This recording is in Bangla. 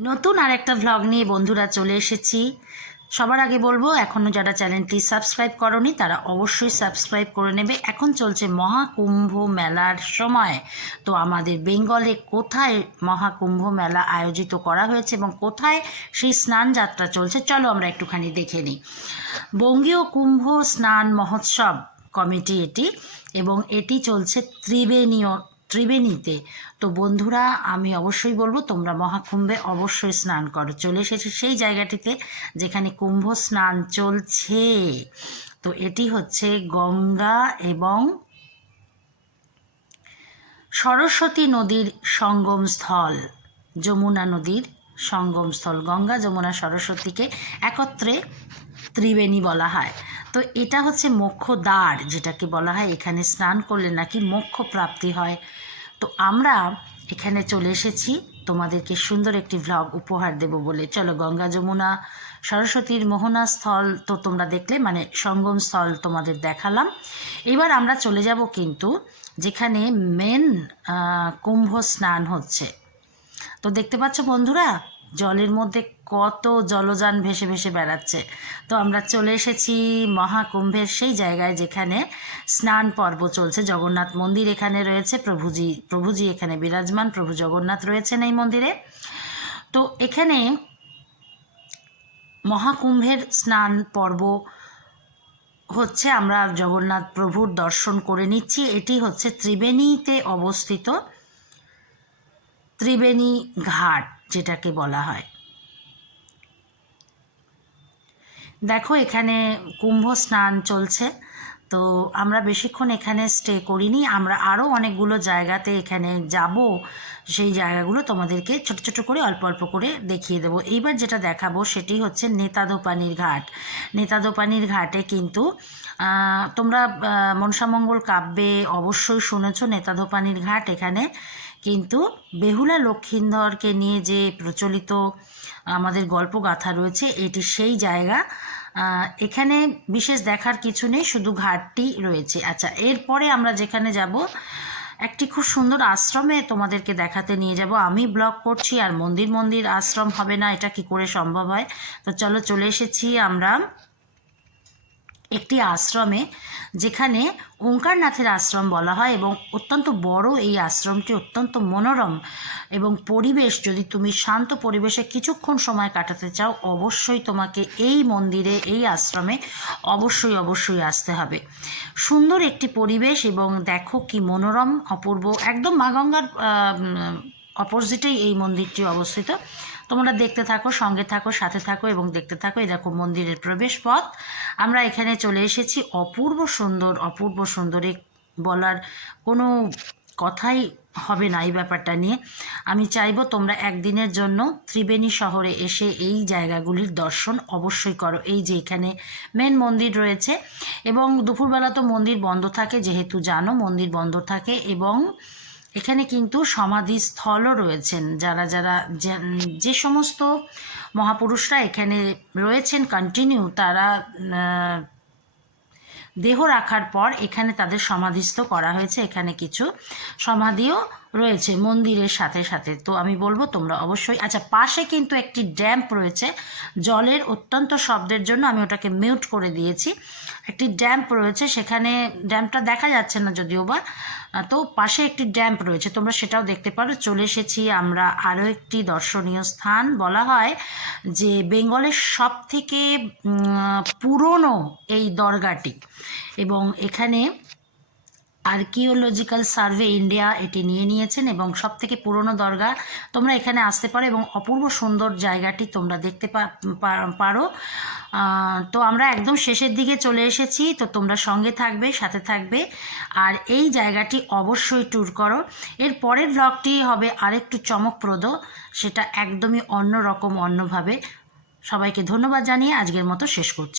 নতুন আর একটা ভ্লগ নিয়ে বন্ধুরা চলে এসেছি। সবার আগে বলব এখনও যারা চ্যানেলটি সাবস্ক্রাইব করনি, তারা অবশ্যই সাবস্ক্রাইব করে নেবে। এখন চলছে মহাকুম্ভ মেলার সময়। তো আমাদের বেঙ্গলে কোথায় মহাকুম্ভ মেলা আয়োজিত করা হয়েছে এবং কোথায় সেই স্নান যাত্রা চলছে, চলো আমরা একটুখানি দেখে নিই। বঙ্গীয় কুম্ভ স্নান মহোৎসব কমিটি এটি এবং এটি চলছে ত্রিবেণীয় ত্রিবেণীতে। তো বন্ধুরা, আমি অবশ্যই বলব, তোমরা মহাকুম্ভে অবশ্যই স্নান করো। চলে এসেছি সেই জায়গাটিতে যেখানে কুম্ভ স্নান চলছে। তো এটি হচ্ছে গঙ্গা এবং সরস্বতী নদীর সঙ্গমস্থল, যমুনা নদীর সঙ্গমস্থল। গঙ্গা, যমুনা, সরস্বতীকে একত্রে ত্রিবেণী বলা হয়। তো এটা হচ্ছে মোক্ষ দ্বার যেটাকে বলা হয়। এখানে স্নান করলে নাকি মোক্ষ প্রাপ্তি হয়। তো আমরা এখানে চলে এসেছি। তোমাদেরকে সুন্দর একটি ভ্লগ উপহার দেব বলে। চলো গঙ্গা যমুনা, সরস্বতীর মোহনা স্থল তো তোমরা দেখলে মানে সঙ্গম স্থল তোমাদের দেখালাম। এবার আমরা চলে যাব কিন্তু যেখানে মেন কুম্ভ স্নান হচ্ছে। তো দেখতে পাচ্ছ বন্ধুরা জলের মধ্যে কত জলযান ভেসে ভেসে বেড়াচ্ছে। তো আমরা চলে এসেছি মহাকুম্ভের সেই জায়গায় যেখানে স্নান পর্ব চলছে। জগন্নাথ মন্দির এখানে রয়েছে, প্রভুজি প্রভুজি এখানে বিরাজমান, প্রভু জগন্নাথ রয়েছেন এই মন্দিরে। তো এখানে মহাকুম্ভের স্নান পর্ব হচ্ছে, আমরা জগন্নাথ প্রভুর দর্শন করে নিচ্ছি। এটি হচ্ছে ত্রিবেণীতে অবস্থিত ত্রিবেণী ঘাট, যেটাকে বলা হয়। দেখো, এখানে কুম্ভ স্নান চলছে। তো আমরা বেশিক্ষণ এখানে স্টে করিনি। আমরা আরও অনেকগুলো জায়গাতে এখানে যাব। সেই জায়গাগুলো তোমাদেরকে ছোট ছোট করে, অল্প অল্প করে দেখিয়ে দেবো। এইবার যেটা দেখাবো, সেটি হচ্ছে নেতাদোপানির ঘাট। নেতাদোপানির ঘাটে কিন্তু তোমরা মনসামঙ্গল কাব্যে অবশ্যই শুনেছ নেতাদোপানির ঘাট। এখানে কিন্তু বেহুলা লক্ষিন্দরকে নিয়ে যে প্রচলিত আমাদের গল্প গাথা রয়েছে, এটি সেই জায়গা। এখানে বিশেষ দেখার কিছু নেই, শুধু ঘাটটি রয়েছে। আচ্ছা এরপরে আমরা যেখানে যাব, একটি খুব সুন্দর আশ্রমে তোমাদেরকে দেখাতে নিয়ে যাব। আমি ব্লগ করছি আর মন্দির মন্দির আশ্রম হবে না, এটা কি করে সম্ভব হয়? তো চলো চলে এসেছি আমরা। একটি আশ্রমে যেখানে ওঙ্কারনাথের আশ্রম বলা হয় এবং অত্যন্ত বড় এই আশ্রমটি অত্যন্ত মনোরম এবং পরিবেশ, যদি তুমি শান্ত পরিবেশে কিছুক্ষণ সময় কাটাতে চাও, অবশ্যই তোমাকে এই মন্দিরে, এই আশ্রমে অবশ্যই অবশ্যই আসতে হবে। সুন্দর একটি পরিবেশ এবং দেখো কি মনোরম, অপূর্ব, একদম মা গঙ্গার অপোজিটেই এই মন্দিরটি অবস্থিত। তোমরা দেখতে থাকো, সঙ্গে থাকো, সাথে থাকো এবং দেখতে থাকো। দেখো মন্দিরের প্রবেশ পথ আমরা এখানে চলে এসেছি অপূর্ব সুন্দর, অপূর্ব সুন্দরী বলার কোনো কথাই হবে না এই ব্যাপারটা নিয়ে। আমি চাইব তোমরা একদিনের জন্য ত্রিবেণী শহরে এসে এই জায়গাগুলির দর্শন অবশ্যই করো। এই যে এখানে মেন মন্দির রয়েছে এবং দুপুরবেলা তো মন্দির বন্ধ থাকে, যেহেতু জানো মন্দির বন্ধ থাকে এবং এখানে কিন্তু সমাধিস্থলও রয়েছেন। যারা যারা যে সমস্ত মহাপুরুষরা এখানে রয়েছেন কন্টিনিউ তারা দেহ রাখার পর এখানে তাদের সমাধিস্থ করা হয়েছে। এখানে কিছু সমাধিও রয়েছে মন্দিরের সাথে সাথে। তো আমি বলব তোমরা অবশ্যই আচ্ছা পাশে কিন্তু একটি ড্যাম্প রয়েছে। জলের অত্যন্ত শব্দের জন্য আমি ওটাকে মিউট করে দিয়েছি। একটি ড্যাম্প রয়েছে, সেখানে ড্যাম্পটা দেখা যাচ্ছে না যদিও বা। তো পাশে একটি ড্যাম্প রয়েছে, তোমরা সেটাও দেখতে পারো। চলে এসেছি আমরা আরও একটি দর্শনীয় স্থান। বলা হয় যে বেঙ্গলের সব থেকে পুরনো এই দরগাটি এবং এখানে আর্কিওলজিক্যাল সার্ভে ইন্ডিয়া এটি নিয়ে নিয়েছেন এবং সব থেকে পুরনো দরগা তোমরা এখানে আসতে পারো এবং অপূর্ব সুন্দর জায়গাটি তোমরা দেখতে পারো। তো আমরা একদম শেষের দিকে চলে এসেছি, তো তোমরা সঙ্গে থাকবে, সাথে থাকবে। আর এই জায়গাটি অবশ্যই ট্যুর করো। এর পরের ব্লগটি হবে আরেকটু চমকপ্রদ, সেটা একদমই অন্য রকম অন্যভাবে। সবাইকে ধন্যবাদ জানিয়ে আজকের মতো শেষ করছি।